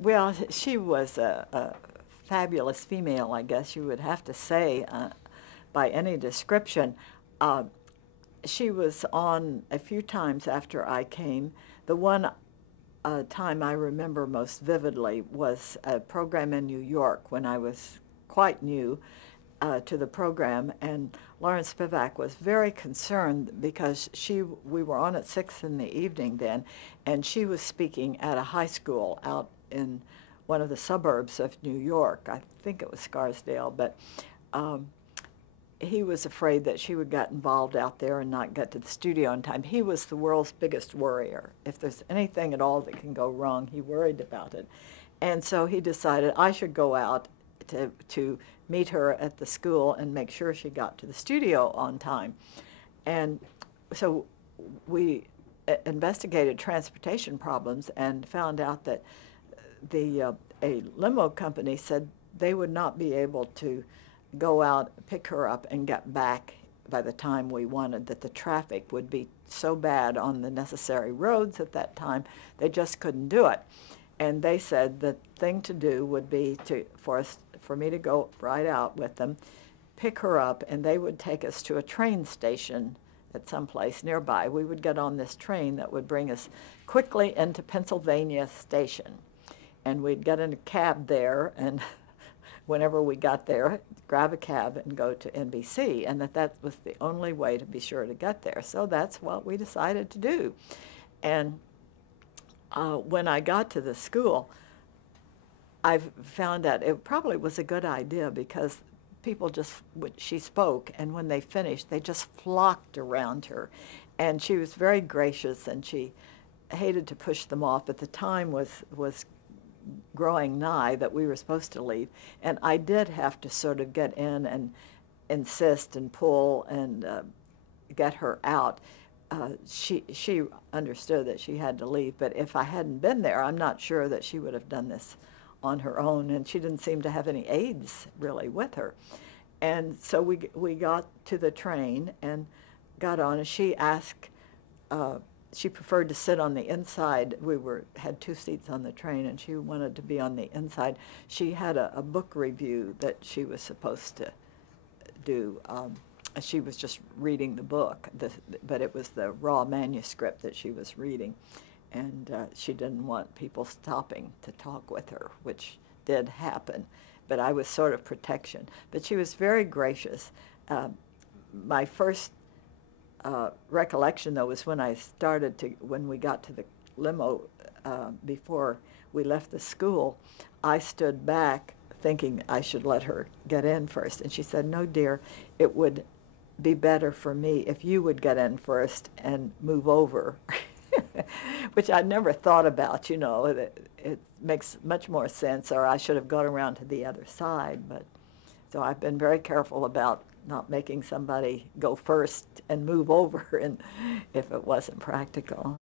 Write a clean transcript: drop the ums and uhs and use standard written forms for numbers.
Well, she was a fabulous female, I guess you would have to say, by any description. Uh, she was on a few times after I came. The one time I remember most vividly was a program in New York when I was quite new to the program, and Lawrence Spivak was very concerned because we were on at 6 in the evening then, and she was speaking at a high school out in one of the suburbs of New York. I think it was Scarsdale, but um, he was afraid that she would get involved out there and not get to the studio in time. He was the world's biggest worrier. If there's anything at all that can go wrong, he worried about it. And so he decided I should go out to meet her at the school and make sure she got to the studio on time. And so we investigated transportation problems and found out that a limo company said they would not be able to go out, pick her up, and get back by the time we wanted, that the traffic would be so bad on the necessary roads at that time, they just couldn't do it. And they said the thing to do would be for me to go right out with them, pick her up, and they would take us to a train station at some place nearby. We would get on this train that would bring us quickly into Pennsylvania Station. And we'd get in a cab there, and whenever we got there, grab a cab and go to NBC, and that was the only way to be sure to get there. So that's what we decided to do. And when I got to the school, I found out it probably was a good idea because people just, she spoke, and when they finished, they just flocked around her. And she was very gracious, and she hated to push them off, but the time was growing nigh that we were supposed to leave, and I did have to sort of get in and insist and pull and get her out. She understood that she had to leave, but if I hadn't been there, I'm not sure that she would have done this on her own, and she didn't seem to have any aides really with her. And so we got to the train and got on, and she asked, she preferred to sit on the inside. We had 2 seats on the train, and she wanted to be on the inside. She had a book review that she was supposed to do. She was just reading the book, but it was the raw manuscript that she was reading. And she didn't want people stopping to talk with her, which did happen. But I was sort of protection. But she was very gracious. My first recollection, though, was when we got to the limo before we left the school, I stood back thinking I should let her get in first. And she said, "No, dear, it would be better for me if you would get in first and move over." Which I'd never thought about, you know. It makes much more sense, or I should have gone around to the other side. But so I've been very careful about not making somebody go first and move over and if it wasn't practical.